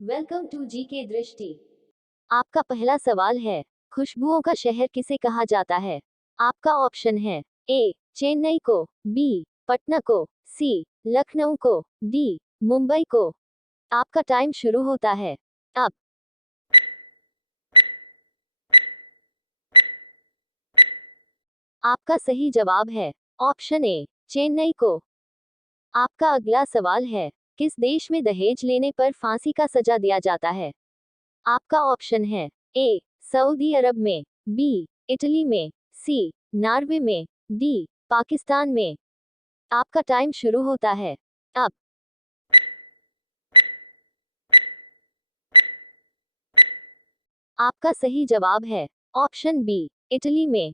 Welcome to जी के दृष्टि। आपका पहला सवाल है, खुशबुओं का शहर किसे कहा जाता है? आपका ऑप्शन है ए चेन्नई को, बी पटना को, सी लखनऊ को, डी मुंबई को। आपका टाइम शुरू होता है अब। आपका सही जवाब है ऑप्शन ए चेन्नई को। आपका अगला सवाल है, किस देश में दहेज लेने पर फांसी का सजा दिया जाता है? आपका ऑप्शन है ए सऊदी अरब में, बी इटली में, सी नॉर्वे में, डी पाकिस्तान में। आपका टाइम शुरू होता है अब। आपका सही जवाब है ऑप्शन बी इटली में।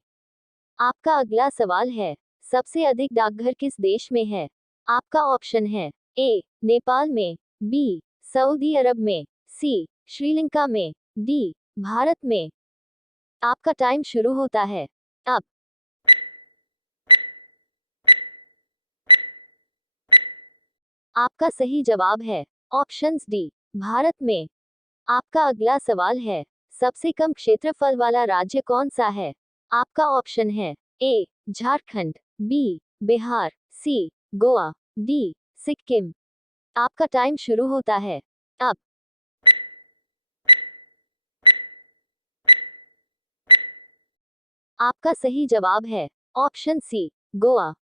आपका अगला सवाल है, सबसे अधिक डाकघर किस देश में है? आपका ऑप्शन है ए नेपाल में, बी सऊदी अरब में, सी श्रीलंका में, डी भारत में। आपका टाइम शुरू होता है अब। आपका सही जवाब है ऑप्शंस डी भारत में। आपका अगला सवाल है, सबसे कम क्षेत्रफल वाला राज्य कौन सा है? आपका ऑप्शन है ए झारखंड, बी बिहार, सी गोवा, डी सिक्किम। आपका टाइम शुरू होता है अब। आपका सही जवाब है ऑप्शन सी गोवा।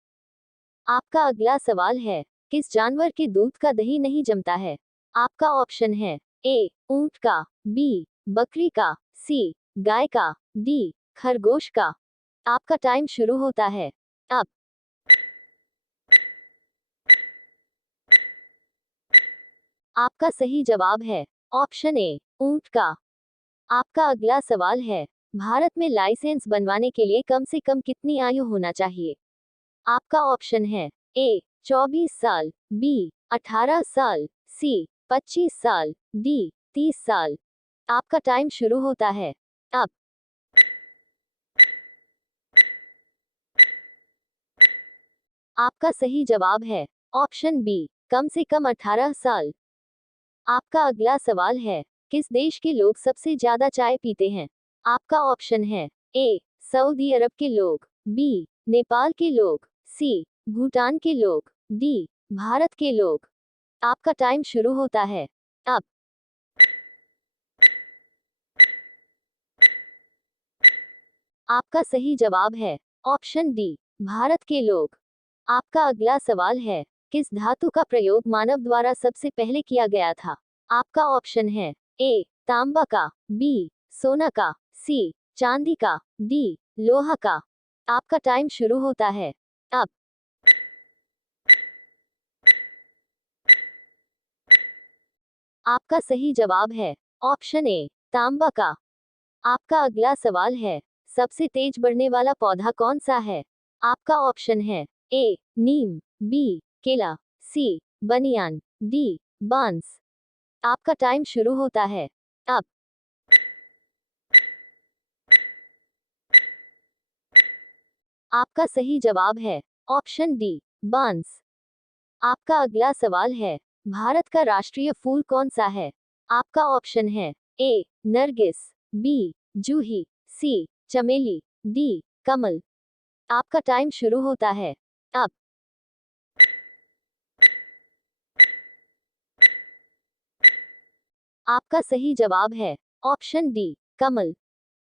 आपका अगला सवाल है, किस जानवर के दूध का दही नहीं जमता है? आपका ऑप्शन है ए ऊंट का, बी बकरी का, सी गाय का, डी खरगोश का। आपका टाइम शुरू होता है अब। आपका सही जवाब है ऑप्शन ए ऊंट का। आपका अगला सवाल है, भारत में लाइसेंस बनवाने के लिए कम से कम कितनी आयु होना चाहिए? आपका ऑप्शन है ए 24 साल, बी 18 साल, सी 25 साल, डी 30 साल। आपका टाइम शुरू होता है अब। आपका सही जवाब है ऑप्शन बी कम से कम 18 साल। आपका अगला सवाल है, किस देश के लोग सबसे ज्यादा चाय पीते हैं? आपका ऑप्शन है ए सऊदी अरब के लोग, बी नेपाल के लोग, सी भूटान के लोग, डी भारत के लोग। आपका टाइम शुरू होता है अब। आपका सही जवाब है ऑप्शन डी भारत के लोग। आपका अगला सवाल है, किस धातु का प्रयोग मानव द्वारा सबसे पहले किया गया था? आपका ऑप्शन है ए तांबा का, बी सोना का, सी चांदी का, डी लोहा का। आपका टाइम शुरू होता है अब। आपका सही जवाब है ऑप्शन ए तांबा का। आपका अगला सवाल है, सबसे तेज बढ़ने वाला पौधा कौन सा है? आपका ऑप्शन है ए नीम, बी केला, सी बनियान, डी बांस। आपका टाइम शुरू होता है अब। आपका सही जवाब है ऑप्शन डी बांस। आपका अगला सवाल है, भारत का राष्ट्रीय फूल कौन सा है? आपका ऑप्शन है ए नरगिस, बी जूही, सी चमेली, डी कमल। आपका टाइम शुरू होता है अब। आपका सही जवाब है ऑप्शन डी कमल।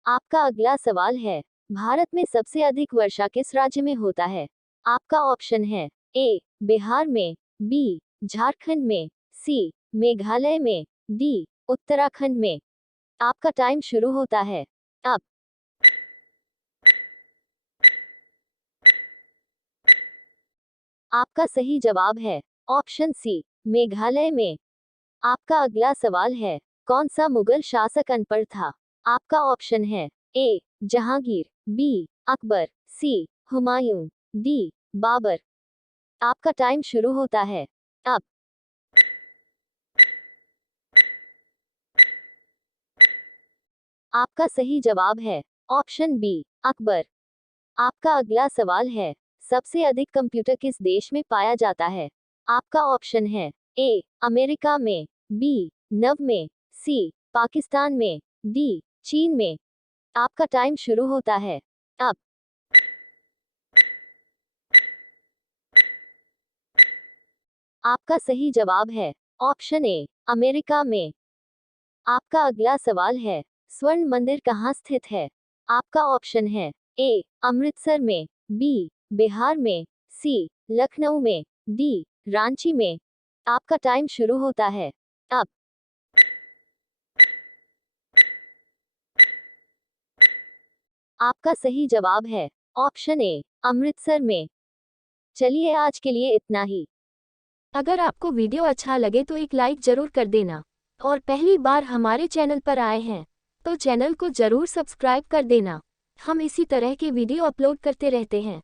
आपका अगला सवाल है, भारत में सबसे अधिक वर्षा किस राज्य में होता है? आपका ऑप्शन है ए बिहार में, बी झारखंड में, सी मेघालय में, डी उत्तराखंड में। आपका टाइम शुरू होता है अब। आपका सही जवाब है ऑप्शन सी मेघालय में। आपका अगला सवाल है, कौन सा मुगल शासक अनपढ़ था? आपका ऑप्शन है ए जहांगीर, बी अकबर, सी हुमायूं, डी बाबर। आपका टाइम शुरू होता है अब। आपका सही जवाब है ऑप्शन बी अकबर। आपका अगला सवाल है, सबसे अधिक कंप्यूटर किस देश में पाया जाता है? आपका ऑप्शन है ए अमेरिका में, बी नव में, सी पाकिस्तान में, डी चीन में। आपका टाइम शुरू होता है अब। आपका सही जवाब है ऑप्शन ए, अमेरिका में। आपका अगला सवाल है, स्वर्ण मंदिर कहाँ स्थित है? आपका ऑप्शन है ए, अमृतसर में, बी, बिहार में, सी, लखनऊ में, डी, रांची में। आपका टाइम शुरू होता है अब। आपका सही जवाब है ऑप्शन ए, अमृतसर में। चलिए आज के लिए इतना ही। अगर आपको वीडियो अच्छा लगे तो एक लाइक जरूर कर देना, और पहली बार हमारे चैनल पर आए हैं तो चैनल को जरूर सब्सक्राइब कर देना। हम इसी तरह के वीडियो अपलोड करते रहते हैं।